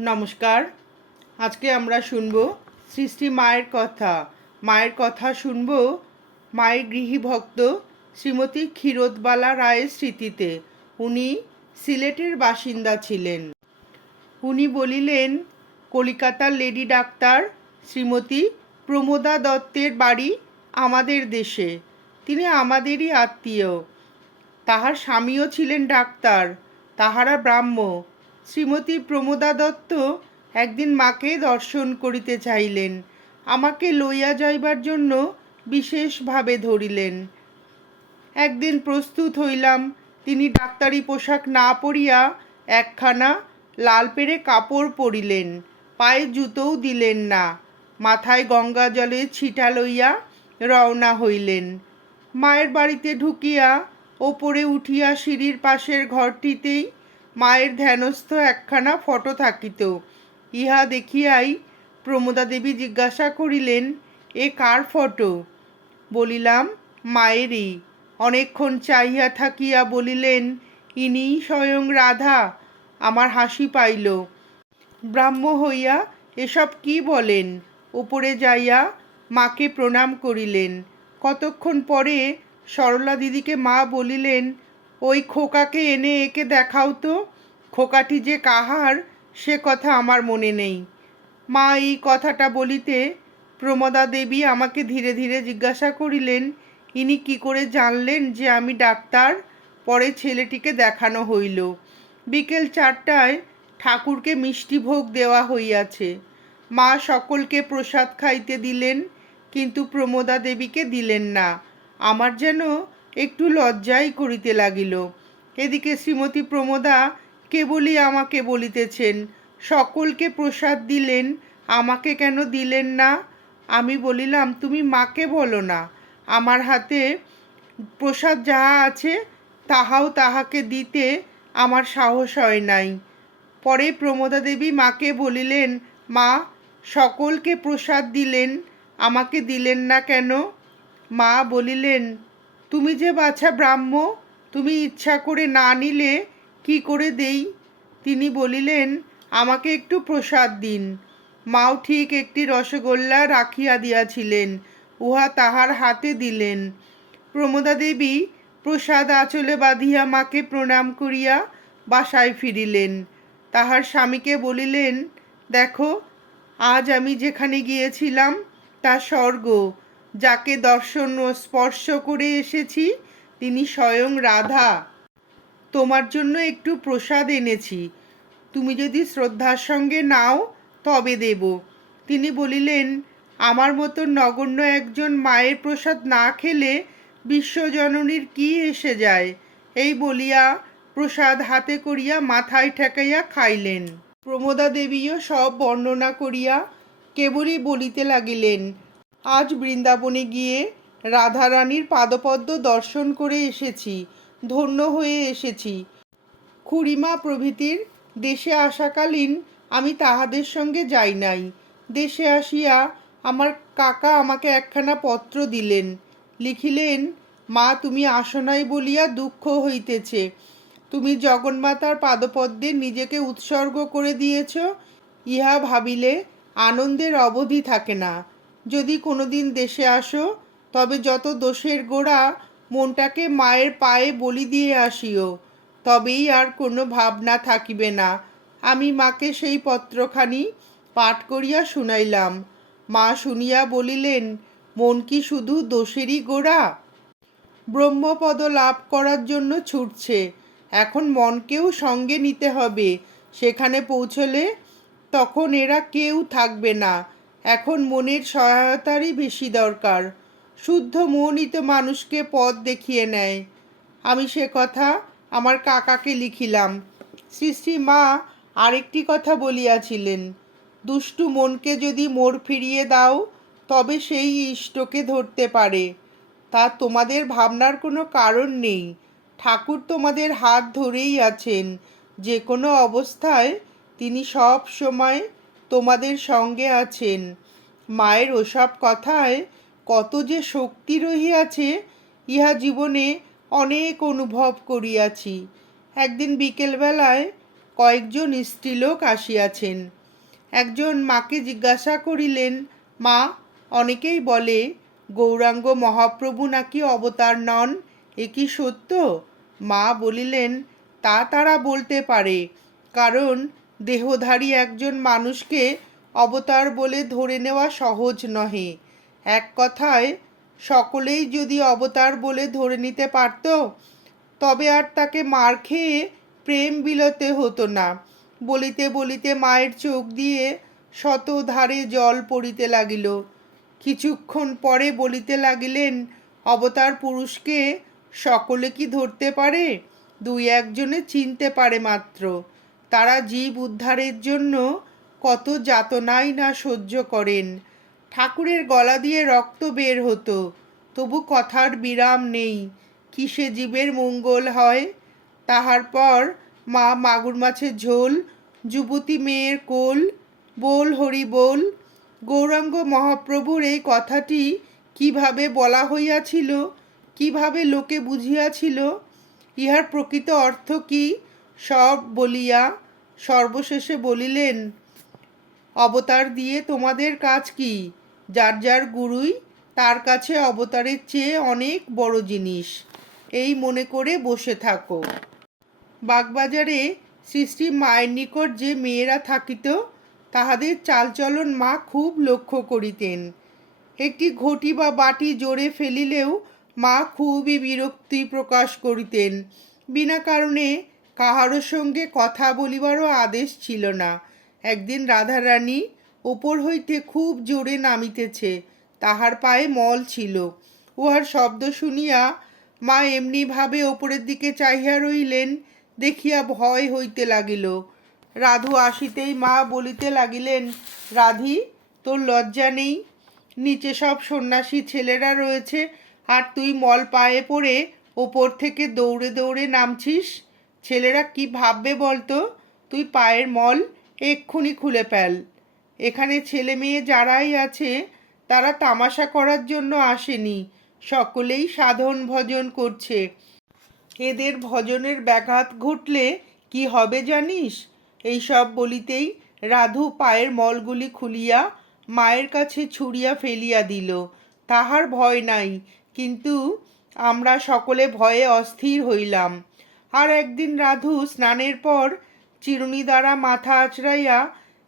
নমস্কার। আজকে আমরা শুনব সৃষ্টি মায়ের কথা। মায়ের কথা শুনব মায়ের গৃহী ভক্ত শ্রীমতী ক্ষীরোদবালা রায়ের স্মৃতিতে। উনি সিলেটের বাসিন্দা ছিলেন। উনি বলিলেন, কলিকাতার লেডি ডাক্তার শ্রীমতী প্রমোদা দত্তের বাড়ি আমাদের দেশে। তিনি আমাদেরই আত্মীয়। তাহার স্বামীও ছিলেন ডাক্তার, তাহারা ব্রাহ্ম। শ্রীমতী প্রমোদা দত্ত একদিন মাকে দর্শন করিতে চাইলেন। আমাকে লইয়া যাইবার জন্য বিশেষভাবে ধরিলেন। একদিন প্রস্তুত হইলাম, তিনি ডাক্তারি পোশাক না পরিয়া একখানা লাল পেরে কাপড় পরিলেন, পায়ে জুতোও দিলেন না। মাথায় গঙ্গা জলে ছিটা লইয়া রওনা হইলেন। মায়ের বাড়িতে ঢুকিয়া ওপরে উঠিয়া সিঁড়ির পাশের ঘরটিতেই মায়ের ধ্যানস্থ একখানা ফটো থাকিত ইহা দেখিয়াই প্রমোদা দেবী জিজ্ঞাসা করিলেন, এ কার ফটো? বলিলাম, মায়েরই। অনেকক্ষণ চাহিয়া থাকিয়া বলিলেন, ইনিই স্বয়ং রাধা। আমার হাসি পাইল। ব্রাহ্ম হইয়া, এসব কি বলেন? উপরে যাইয়া মাকে প্রণাম করিলেন। কতক্ষণ পরে সরলা দিদিকে মা বলিলেন ওই খোকাকে এনে একে দেখাও তো, খোকাটি যে কাহার, সে কথা আমার মনে নেই। মা এই কথাটা বলিতে প্রমোদা দেবী আমাকে ধীরে ধীরে জিজ্ঞাসা করিলেন, ইনি কি করে জানলেন যে আমি ডাক্তার? পরে ছেলেটিকে দেখানো হইল। বিকেল চারটায় ঠাকুরকে মিষ্টি ভোগ দেওয়া হইয়াছে। মা সকলকে প্রসাদ খাইতে দিলেন, কিন্তু প্রমোদা দেবীকে দিলেন না। আমার যেন একটু লজ্জাই করিতে লাগিল। এদিকে শ্রীমতী প্রমোদা কেবলই আমাকে বলিতেছেন, সকলকে প্রসাদ দিলেন, আমাকে কেন দিলেন না? আমি বলিলাম, তুমি মাকে বলো না, আমার হাতে প্রসাদ যাহা আছে, তাহাও তাহাকে দিতে আমার সাহস হয় নাই। পরে প্রমোদা দেবী মাকে বলিলেন, মা, সকলকে প্রসাদ দিলেন, আমাকে দিলেন না কেন? মা বলিলেন তুমি যে বাছা ব্রাহ্ম, তুমি ইচ্ছা করে না নিলে কি করে দেই? তিনি বলিলেন, আমাকে একটু প্রসাদ দিন। মাও ঠিক একটি রসগোল্লা রাখিয়া দিয়াছিলেন, উহা তাহার হাতে দিলেন। প্রমোদা দেবী প্রসাদ আঁচলে বাঁধিয়া মাকে প্রণাম করিয়া বাসায় ফিরিলেন। তাহার স্বামীকে বলিলেন, দেখো, আজ আমি যেখানে গিয়েছিলাম, তা স্বর্গ। যাকে দর্শন ও স্পর্শ করে এসেছি, তিনি স্বয়ং রাধা। তোমার জন্য একটু প্রসাদ এনেছি। তুমি যদি শ্রদ্ধার সঙ্গে নাও, তবে দেব। তিনি বলিলেন, আমার মতো নগণ্য একজন মায়ের প্রসাদ না খেলে বিশ্বজননীর কি এসে যায়? এই বলিয়া প্রসাদ হাতে করিয়া মাথায় ঠেকাইয়া খাইলেন। প্রমোদা দেবীও সব বর্ণনা করিয়া কেবলই বলিতে লাগিলেন আজ বৃন্দাবনে গিয়ে রাধারানীর পাদপদ্ম দর্শন করে এসেছি, ধন্য হয়ে এসেছি। খুড়িমা প্রভৃতির দেশে আসাকালীন আমি তাহাদের সঙ্গে যাই নাই। দেশে আসিয়া আমার কাকা আমাকে একখানা পত্র দিলেন। লিখিলেন, মা, তুমি আসো নাই বলিয়া দুঃখ হইতেছে। তুমি জগন্মাতার পাদপদ্মে নিজেকে উৎসর্গ করে দিয়েছ। ইহা ভাবিলে আনন্দের অবধি থাকে না। যদি কোনোদিন দেশে আসো, তবে যত দোষের গোড়া মনটাকে মায়ের পায়ে বলি দিয়ে আসিও, তবেই আর কোনো ভাবনা থাকিবে না। আমি মাকে সেই পত্রখানি পাঠ করিয়া শুনাইলাম। মা শুনিয়া বলিলেন, মন কি শুধু দোষেরই গোড়া? ব্রহ্মপদ লাভ করার জন্য ছুটছে। এখন মনকেও সঙ্গে নিতে হবে। সেখানে পৌঁছলে তখন এরা কেউ থাকবে না। এখন মনের সহায়তারই বেশি দরকার। শুদ্ধ মনই তো মানুষকে পথ দেখিয়ে নেয়। আমি সে কথা আমার কাকাকে লিখিলাম। শ্রী মা আরেকটি কথা বলিয়াছিলেন, দুষ্টু মনকে যদি মোড় ফিরিয়ে দাও, তবে সেই ইষ্টকে ধরতে পারে। তা তোমাদের ভাবনার কোনো কারণ নেই। ঠাকুর তোমাদের হাত ধরেই আছেন। যে কোনো অবস্থায় তিনি সব সময় তোমাদের সঙ্গে আছেন। মায়ের ওসব কথায় কত যে শক্তি রহিয়াছে, ইহা জীবনে অনেক অনুভব করিয়াছি। একদিন বিকেলবেলায় কয়েকজন স্ত্রীলোক আসিয়াছেন। একজন মাকে জিজ্ঞাসা করিলেন, মা, অনেকেই বলে, গৌরাঙ্গ মহাপ্রভু নাকি অবতার নন? এ কি সত্য? মা বলিলেন, তা তারা বলতে পারে। কারণ দেহধারী একজন মানুষকে অবতার বলে ধরে নেওয়া সহজ নহে। এক কথায়, সকলেই যদি অবতার বলে ধরে নিতে পারত, তবে আর তাকে মার খেয়ে প্রেম বিলতে হতো না। বলিতে বলিতে মায়ের চোখ দিয়ে শত ধারে জল পড়িতে লাগিল। কিছুক্ষণ পরে বলিতে লাগিলেন, অবতার পুরুষকে সকলে কি ধরতে পারে? দুই একজনে চিনতে পারে মাত্র। তারা জীব উদ্ধারের জন্য কত যাতনাই না সহ্য করেন। ঠাকুরের গলা দিয়ে রক্ত বের হতো, তবু কথার বিরাম নেই। কিসে জীবের মঙ্গল হয়? তাহার পর মা মাগুর মাছের ঝোল, যুবতী মেয়ের কোল, বোল হরি বল। গৌরাঙ্গ মহাপ্রভুর এই কথাটি কীভাবে বলা হইয়াছিল, কীভাবে লোকে বুঝিয়াছিল, ইহার প্রকৃত অর্থ কি, সব বলিয়া সর্বশেষে বলিলেন, অবতার দিয়ে তোমাদের কাজ কি? যার যার গুরুই তার কাছে অবতারের চেয়ে অনেক বড় জিনিস। এই মনে করে বসে থাকো। বাগবাজারে সৃষ্টি মায়ের নিকট যে মেয়েরা থাকিত, তাহাদের চালচলন মা খুব লক্ষ্য করিতেন। একটি ঘটি বা বাটি জোরে ফেলিলেও মা খুবই বিরক্তি প্রকাশ করিতেন। বিনা কারণে কাহারও সঙ্গে কথা বলিবারও আদেশ ছিল না। একদিন রাধারানী ওপর হইতে খুব জোরে নামিতেছে, তাহার পায়ে মল ছিল। উহার শব্দ শুনিয়া মা এমনিভাবে ওপরের দিকে চাহিয়া রইলেন, দেখিয়া ভয় হইতে লাগিল। রাধু আসিতেই মা বলিতে লাগিলেন, রাধি, তোর লজ্জা নেই। নিচে সব সন্ন্যাসী ছেলেরা রয়েছে, আর তুই মল পায়ে পড়ে ওপর থেকে দৌড়ে দৌড়ে নামছিস? ছেলেরা কি ভাববে বলতো? তুই পায়ের মল এক্ষুনি খুলে ফেল। এখানে ছেলে মেয়ে যারাই আছে, তারা তামাশা করার জন্য আসেনি। সকলেই সাধন ভজন করছে। এদের ভজনের ব্যাঘাত ঘটলে কি হবে জানিস? এই সব বলিতেই রাধু পায়ের মলগুলি খুলিয়া মায়ের কাছে ছুঁড়িয়া ফেলিয়া দিল। তাহার ভয় নাই, কিন্তু আমরা সকলে ভয়ে অস্থির হইলাম। আর একদিন রাধু স্নানের পর চিরুনি দ্বারা মাথা আঁচড়াইয়া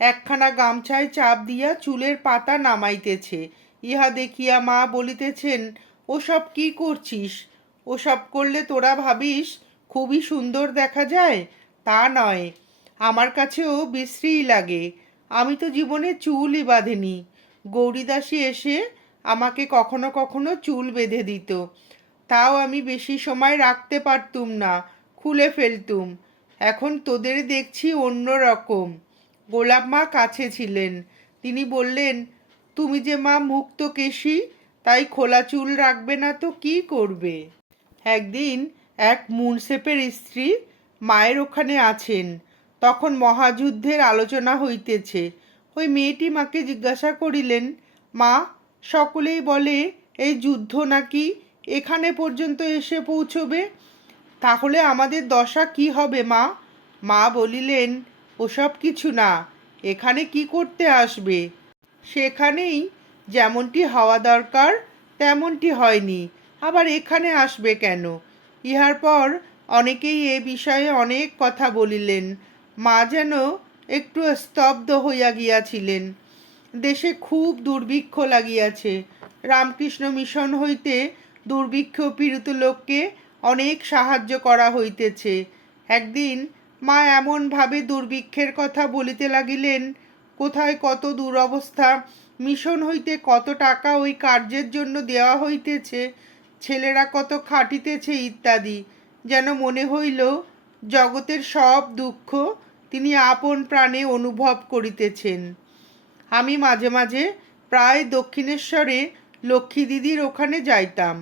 একখানা গামছায় চাপ দিয়া চুলের পাতা নামাইতেছে। ইহা দেখিয়া মা বলিতেছেন, ওসব কি করছিস? ওসব করলে তোরা ভাবিস খুবই সুন্দর দেখা যায়? তা নয়, আমার কাছেও বিশ্রীই লাগে। আমি তো জীবনে চুলই বাঁধেনি। গৌরীদাসী এসে আমাকে কখনো কখনো চুল বেঁধে দিত। তাও আমি বেশি সময় রাখতে পারতুম না। খুলে ফেলতুম। এখন তোদের দেখছি অন্য রকম। গোলাপ মা কাছে ছিলেন। তিনি বললেন, তুমি যে মা মুক্ত কেশি, তাই খোলা চুল রাখবে না তো কি করবে? একদিন এক মুনসেপের স্ত্রী মায়ের ওখানে আছেন। তখন মহাযুদ্ধের আলোচনা হইতেছে। ওই মেয়েটি মাকে জিজ্ঞাসা করিলেন, মা, সকলেই বলে এই যুদ্ধ নাকি এখানে পর্যন্ত এসে পৌঁছবে? তাহলে আমাদের দশা কি হবে, মা? মা বলিলেন, ওসব কিছু না, এখানে কি করতে আসবে? সেখানেই যেমনটি হওয়া দরকার, তেমনটি হয়নি, আবার এখানে আসবে কেন? ইহার পর অনেকেই এ বিষয়ে অনেক কথা বলিলেন। মা যেন একটু স্তব্ধ হইয়া গিয়াছিলেন। দেশে খুব দুর্ভিক্ষ লাগিয়াছে। রামকৃষ্ণ মিশন হইতে দুর্ভিক্ষ পীড়িত লোককে অনেক সাহায্য করা হইতেছে। একদিন মা এমনভাবে দুর্ভিক্ষের কথা বলিতে লাগিলেন, কোথায় কত দুরবস্থা, মিশন হইতে কত টাকা ওই কার্যের জন্য দেওয়া হইতেছে, ছেলেরা কত খাটিতেছে ইত্যাদি, যেন মনে হইল জগতের সব দুঃখ তিনি আপন প্রাণে অনুভব করিতেছেন। আমি মাঝে মাঝে প্রায় দক্ষিণেশ্বরে লক্ষ্মী দিদির ওখানে যাইতাম।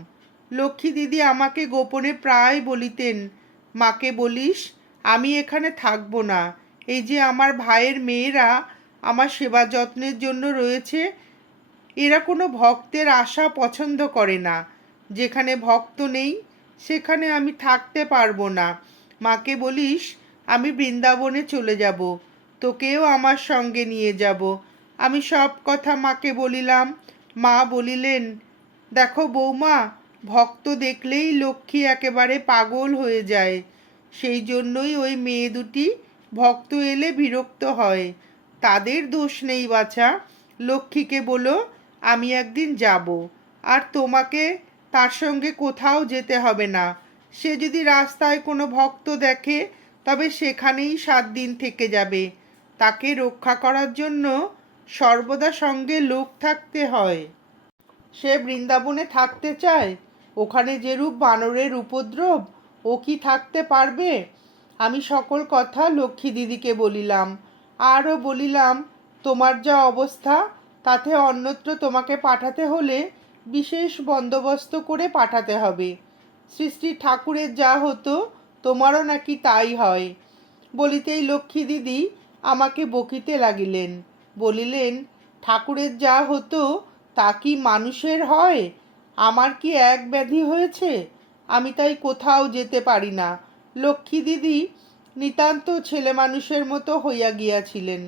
লক্ষ্মী দিদি আমাকে গোপনে প্রায় বলিতেন, মাকে বলিস, আমি এখানে থাকব না। এই যে আমার ভাইয়ের মেয়েরা আমার সেবা যত্নের জন্য রয়েছে, এরা কোনো ভক্তের আশা পছন্দ করে না। যেখানে ভক্ত নেই, সেখানে আমি থাকতে পারব না। মাকে বলিস, আমি বৃন্দাবনে চলে যাব। তোকেও আমার সঙ্গে নিয়ে যাব। আমি সব কথা মাকে বলিলাম। মা বলিলেন, দেখো বৌমা ভক্ত দেখলেই লক্ষ্মী একেবারে পাগল হয়ে যায়। সেই জন্যই ওই মেয়ে দুটি ভক্ত এলে বিরক্ত হয়। তাদের দোষ নেই বাছা। লক্ষ্মীকে বলো, আমি একদিন যাব। আর তোমাকে তার সঙ্গে কোথাও যেতে হবে না। সে যদি রাস্তায় কোনো ভক্ত দেখে, তবে সেখানেই সাত দিন থেকে যাবে। তাকে রক্ষা করার জন্য সর্বদা সঙ্গে লোক থাকতে হয়। সে বৃন্দাবনে থাকতে চায়? ওখানে যেরূপ বানরের উপদ্রব, ও কি থাকতে পারবে? আমি সকল কথা লক্ষ্মী দিদিকে বলিলাম। আরও বলিলাম, তোমার যা অবস্থা, তাতে অন্যত্র তোমাকে পাঠাতে হলে বিশেষ বন্দোবস্ত করে পাঠাতে হবে। সৃষ্টি ঠাকুরের যা হতো, তোমারও নাকি তাই হয়। বলিতেই লক্ষ্মী দিদি আমাকে বকিতে লাগিলেন। বলিলেন, ঠাকুরের যা হতো, তা কি মানুষের হয়? আমার কি এক ব্যাধি হয়েছে? আমি তাই কোথাও যেতে পারি না। লক্ষ্মী দিদি নিতান্ত ছেলে মানুষের মতো হইয়া গিয়াছিলেন।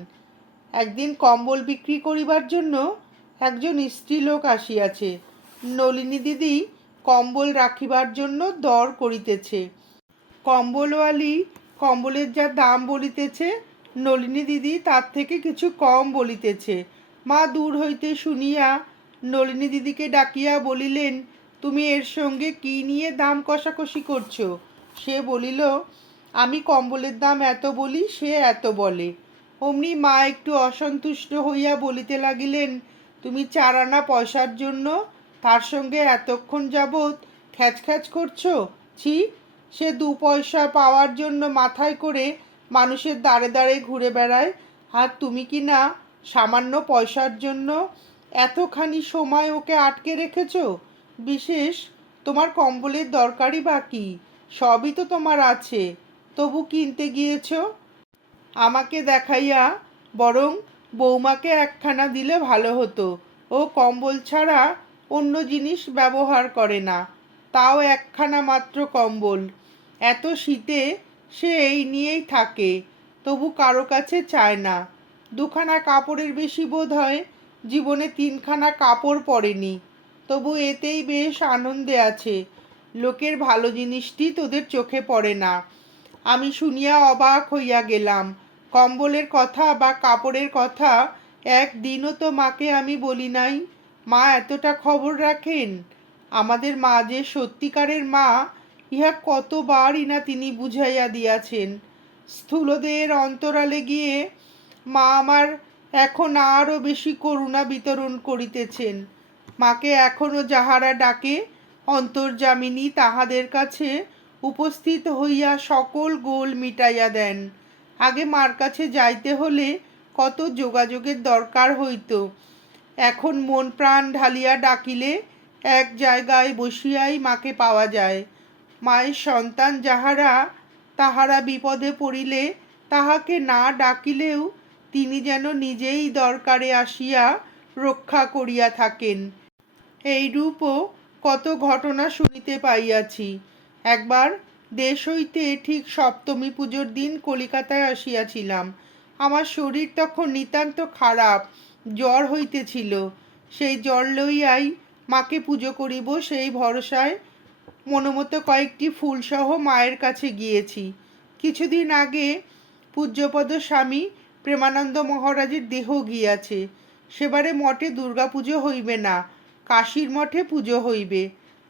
একদিন কম্বল বিক্রি করিবার জন্য একজন স্ত্রীলোক আসিয়াছে। নলিনী দিদি কম্বল রাখিবার জন্য দর করিতেছে। কম্বলওয়ালি কম্বলের যা দাম বলিতেছে, নলিনী দিদি তার থেকে কিছু কম বলিতেছে। মা দূর হইতে শুনিয়া নলিনী দিদিকে ডাকিয়া বলিলেন, তুমি এর সঙ্গে কি নিয়ে দাম কষাকষি করছ? সে বলিল, আমি কম্বলের দাম এত বলি, সে এত বলে। অমনি মা একটু অসন্তুষ্ট হইয়া বলিতে লাগিলেন, তুমি চার আনা পয়সার জন্য তার সঙ্গে এতক্ষণ যাবৎ খ্যাচ করছ? ছি, সে দু পয়সা পাওয়ার জন্য মাথায় করে মানুষের দাঁড়ে দাঁড়ে ঘুরে বেড়ায়। আর তুমি কি না সামান্য পয়সার জন্য এতখানি সময় ওকে আটকে রেখেছ? বিশেষ তোমার কম্বলের দরকারই বা কি? সবই তো তোমার আছে। তবু কিনতে গিয়েছ? আমাকে দেখাইয়া বরং বৌমাকে একখানা দিলে ভালো হতো। ও কম্বল ছাড়া অন্য জিনিস ব্যবহার করে না। তাও একখানা মাত্র কম্বল। এত শীতে সে এই নিয়েই থাকে। তবু কারও কাছে চায় না। দুখানা কাপড়ের বেশি বোধ হয় জীবনে তিনখানা কাপড় পরেনি। তবু এতেই বেশ আনন্দে আছে। লোকের ভালো জিনিসটি তোদের চোখে পড়ে না। আমি শুনিয়া অবাক হইয়া গেলাম। কম্বলের কথা বা কাপড়ের কথা একদিনও তো মাকে আমি বলি নাই। মা এতটা খবর রাখেন? আমাদের মা যে সত্যিকারের মা, ইহা কতবারই না তিনি বুঝাইয়া দিয়াছেন। স্থূলদের অন্তরালে গিয়ে মা আমার এখন আরও বেশি করুণা বিতরণ করিতেছেন। মাকে এখনও যাহারা ডাকে অন্তর্জামিনী তাহাদের কাছে উপস্থিত হইয়া সকল গোল মিটাইয়া দেন। আগে মার কাছে যাইতে হলে কত যোগাযোগের দরকার হইত। এখন মন প্রাণ ঢালিয়া ডাকিলে এক জায়গায় বসিয়াই মাকে পাওয়া যায়। মায়ের সন্তান যাহারা, তাহারা বিপদে পড়িলে তাহাকে না ডাকিলেও তিনি যেন নিজেই দরকারে আসিয়া রক্ষা করিয়া থাকেন। এইরূপও কত ঘটনা শুনিতে পাইয়াছি। একবার দেশ হইতে ঠিক সপ্তমী পুজোর দিন কলিকাতায় আসিয়াছিলাম। আমার শরীর তখন নিতান্ত খারাপ, জ্বর হইতেছিল। সেই জ্বর লইয়াই মাকে পুজো করিব সেই ভরসায় মনোমতো কয়েকটি ফুলসহ মায়ের কাছে গিয়েছি। কিছুদিন আগে পূজ্যপদ স্বামী প্রেমানন্দ মহারাজের দেহ গিয়াছে। সেবারে মঠে দুর্গাপুজো হইবে না, কাশীর মঠে পুজো হইবে।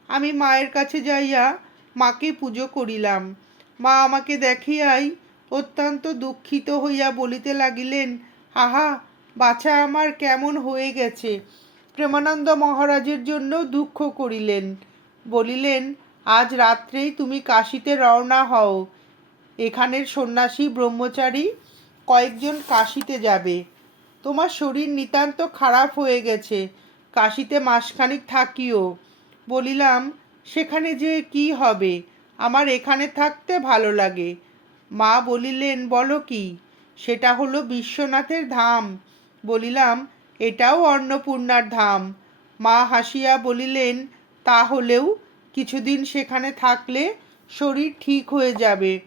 আমি মায়ের কাছে যাইয়া মাকে পুজো করিলাম। মা আমাকে দেখিয়াই অত্যন্ত দুঃখিত হইয়া বলিতে লাগিলেন, আহা, বাছা আমার কেমন হয়ে গেছে। প্রেমানন্দ মহারাজের জন্য দুঃখ করিলেন। বলিলেন, আজ রাত্রেই তুমি কাশিতে রওনা হও। এখানের সন্ন্যাসী ব্রহ্মচারী কয়েকজন কাশিতে যাবে। তোমার শরীর নিতান্ত খারাপ হয়ে গেছে। কাশিতে মাসখানিক থাকিও। বলিলাম, সেখানে যে কি হবে? আমার এখানে থাকতে ভালো লাগে। মা বলিলেন, বলো কি? সেটা হলো বিশ্বনাথের ধাম। বলিলাম, এটাও অন্নপূর্ণার ধাম। মা হাসিয়া বলিলেন, তা হলেও কিছুদিন সেখানে থাকলে শরীর ঠিক হয়ে যাবে।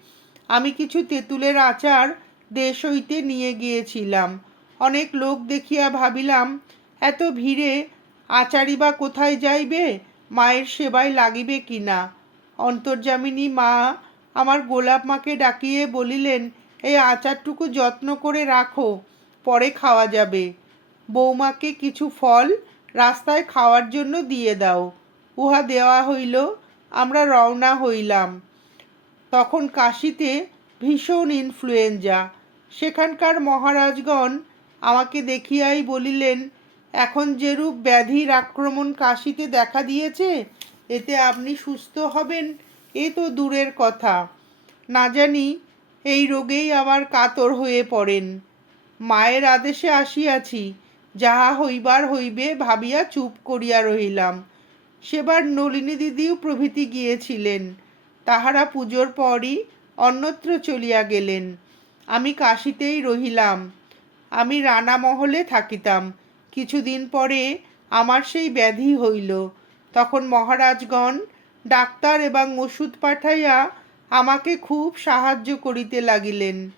আমি কিছু তেঁতুলের আচার দেশ হইতে নিয়ে গিয়েছিলাম। অনেক লোক দেখিয়া ভাবিলাম, এত ভিড়ে আচারই বা কোথায় যাইবে? মায়ের সেবায় লাগিবে কি না? অন্তর্যামিনী মা আমার গোলাপ মাকে ডাকিয়ে বলিলেন, এই আচারটুকু যত্ন করে রাখো, পরে খাওয়া যাবে। বৌমাকে কিছু ফল রাস্তায় খাওয়ার জন্য দিয়ে দাও। উহা দেওয়া হইল, আমরা রওনা হইলাম। তখন কাশিতে ভীষণ ইনফ্লুয়েঞ্জা সেখানকার মহারাজগণ আমাকে দেখিয়াই বলিলেন, এখন যেরূপ ব্যাধির আক্রমণ কাশিতে দেখা দিয়েছে, এতে আপনি সুস্থ হবেন, এ তো দূরের কথা। না জানি এই রোগেই আবার কাতর হয়ে পড়েন। মায়ের আদেশে আসিয়াছি, যাহা হইবার হইবে ভাবিয়া চুপ করিয়া রহিলাম। সেবার নলিনী দিদিও প্রভৃতি গিয়েছিলেন। তাহারা পুজোর পরই অন্যত্র চলিয়া গেলেন। আমি কাশিতেই রহিলাম, আমি রানামহলে থাকিতাম। কিছুদিন পরে আমার সেই ব্যাধি হইল। তখন মহারাজগণ ডাক্তার এবং ওষুধ পাঠাইয়া আমাকে খুব সাহায্য করিতে লাগিলেন।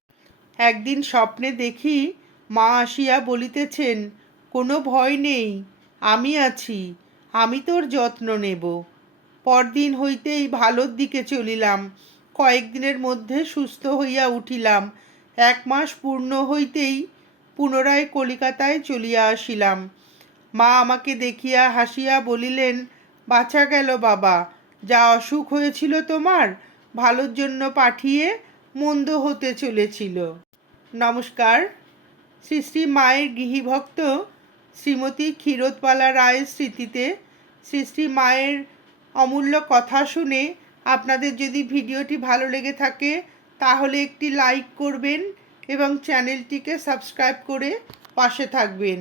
একদিন স্বপ্নে দেখি মা আসিয়া বলিতেছেন, কোনো ভয় নেই, আমি আছি, আমি তোর যত্ন নেব। পরদিন হইতেই ভালোর দিকে চলিলাম। কয়েকদিনের মধ্যে সুস্থ হইয়া উঠিলাম। এক মাস পূর্ণ হইতেই পুনরায় কলিকাতায় চলিয়া আসিলাম। মা আমাকে দেখিয়া হাসিয়া বলিলেন বাঁচা গেল বাবা, যা অসুখ হয়েছিল তোমার, ভালোর জন্য পাঠিয়ে মন্দ হতে চলেছিল। নমস্কার। শ্রী শ্রী মায়ের গৃহীভক্ত শ্রীমতী ক্ষীরোদপালা রায়ের স্মৃতিতে শ্রী শ্রী মায়ের অমূল্য কথা শুনে আপনাদের যদি ভিডিওটি ভালো লেগে থাকে তাহলে একটি লাইক করবেন এবং চ্যানেলটিকে সাবস্ক্রাইব করে পাশে থাকবেন।